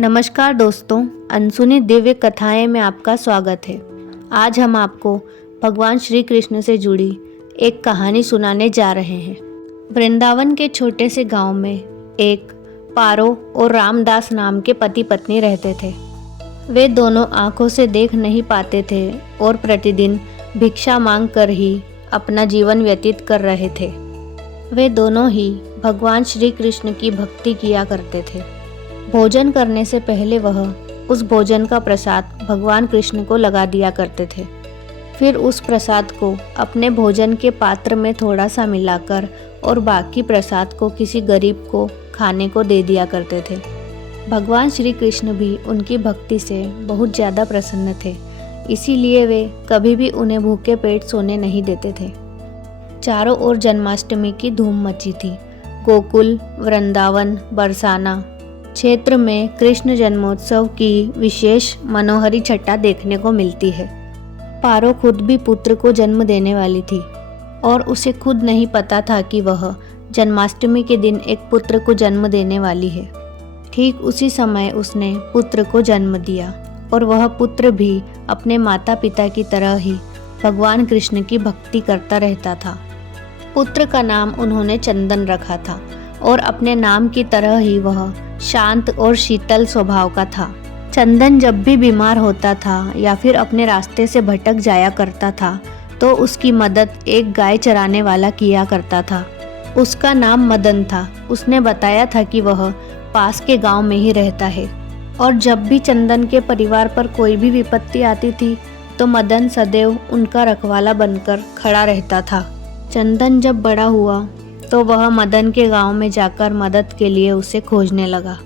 नमस्कार दोस्तों, अनसुनी दिव्य कथाएं में आपका स्वागत है। आज हम आपको भगवान श्री कृष्ण से जुड़ी एक कहानी सुनाने जा रहे हैं। वृंदावन के छोटे से गांव में एक पारो और रामदास नाम के पति पत्नी रहते थे। वे दोनों आंखों से देख नहीं पाते थे और प्रतिदिन भिक्षा मांग कर ही अपना जीवन व्यतीत कर रहे थे। वे दोनों ही भगवान श्री कृष्ण की भक्ति किया करते थे। भोजन करने से पहले वह उस भोजन का प्रसाद भगवान कृष्ण को लगा दिया करते थे। फिर उस प्रसाद को अपने भोजन के पात्र में थोड़ा सा मिलाकर और बाकी प्रसाद को किसी गरीब को खाने को दे दिया करते थे। भगवान श्री कृष्ण भी उनकी भक्ति से बहुत ज़्यादा प्रसन्न थे, इसीलिए वे कभी भी उन्हें भूखे पेट सोने नहीं देते थे। चारों ओर जन्माष्टमी की धूम मची थी। गोकुल, वृंदावन, बरसाना क्षेत्र में कृष्ण जन्मोत्सव की विशेष मनोहरी छटा देखने को मिलती है। पारो खुद भी पुत्र को जन्म देने वाली थी और उसे खुद नहीं पता था कि वह जन्माष्टमी के दिन एक पुत्र को जन्म देने वाली है। ठीक उसी समय उसने पुत्र को जन्म दिया और वह पुत्र भी अपने माता पिता की तरह ही भगवान कृष्ण की भक्ति करता रहता था। पुत्र का नाम उन्होंने चंदन रखा था और अपने नाम की तरह ही वह शांत और शीतल स्वभाव का था। चंदन जब भी बीमार होता था या फिर अपने रास्ते से भटक जाया करता था तो उसकी मदद एक गाय चराने वाला किया करता था। उसका नाम मदन था। उसने बताया था कि वह पास के गांव में ही रहता है और जब भी चंदन के परिवार पर कोई भी विपत्ति आती थी तो मदन सदैव उनका रखवाला बनकर खड़ा रहता था। चंदन जब बड़ा हुआ तो वह मदन के गांव में जाकर मदद के लिए उसे खोजने लगा।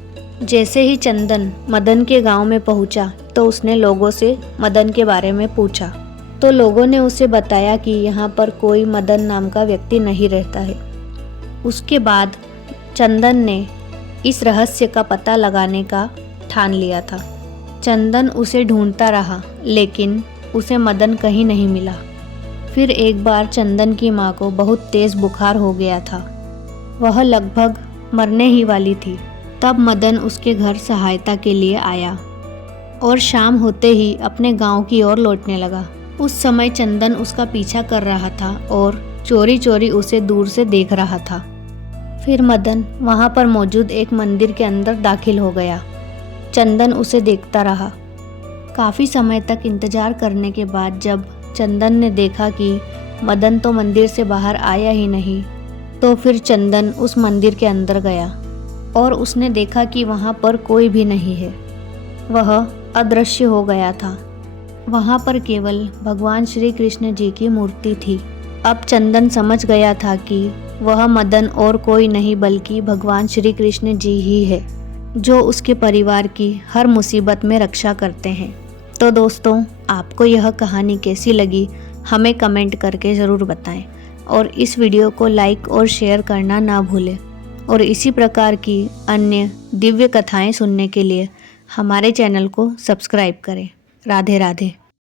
जैसे ही चंदन मदन के गांव में पहुंचा तो उसने लोगों से मदन के बारे में पूछा तो लोगों ने उसे बताया कि यहाँ पर कोई मदन नाम का व्यक्ति नहीं रहता है। उसके बाद चंदन ने इस रहस्य का पता लगाने का ठान लिया था। चंदन उसे ढूंढता रहा लेकिन उसे मदन कहीं नहीं मिला। फिर एक बार चंदन की माँ को बहुत तेज़ बुखार हो गया था। वह लगभग मरने ही वाली थी। तब मदन उसके घर सहायता के लिए आया और शाम होते ही अपने गांव की ओर लौटने लगा। उस समय चंदन उसका पीछा कर रहा था और चोरी चोरी उसे दूर से देख रहा था। फिर मदन वहां पर मौजूद एक मंदिर के अंदर दाखिल हो गया। चंदन उसे देखता रहा। काफ़ी समय तक इंतजार करने के बाद जब चंदन ने देखा कि मदन तो मंदिर से बाहर आया ही नहीं तो फिर चंदन उस मंदिर के अंदर गया और उसने देखा कि वहाँ पर कोई भी नहीं है। वह अदृश्य हो गया था। वहाँ पर केवल भगवान श्री कृष्ण जी की मूर्ति थी। अब चंदन समझ गया था कि वह मदन और कोई नहीं बल्कि भगवान श्री कृष्ण जी ही है जो उसके परिवार की हर मुसीबत में रक्षा करते हैं। तो दोस्तों, आपको यह कहानी कैसी लगी हमें कमेंट करके ज़रूर बताएं और इस वीडियो को लाइक और शेयर करना ना भूलें और इसी प्रकार की अन्य दिव्य कथाएं सुनने के लिए हमारे चैनल को सब्सक्राइब करें। राधे राधे।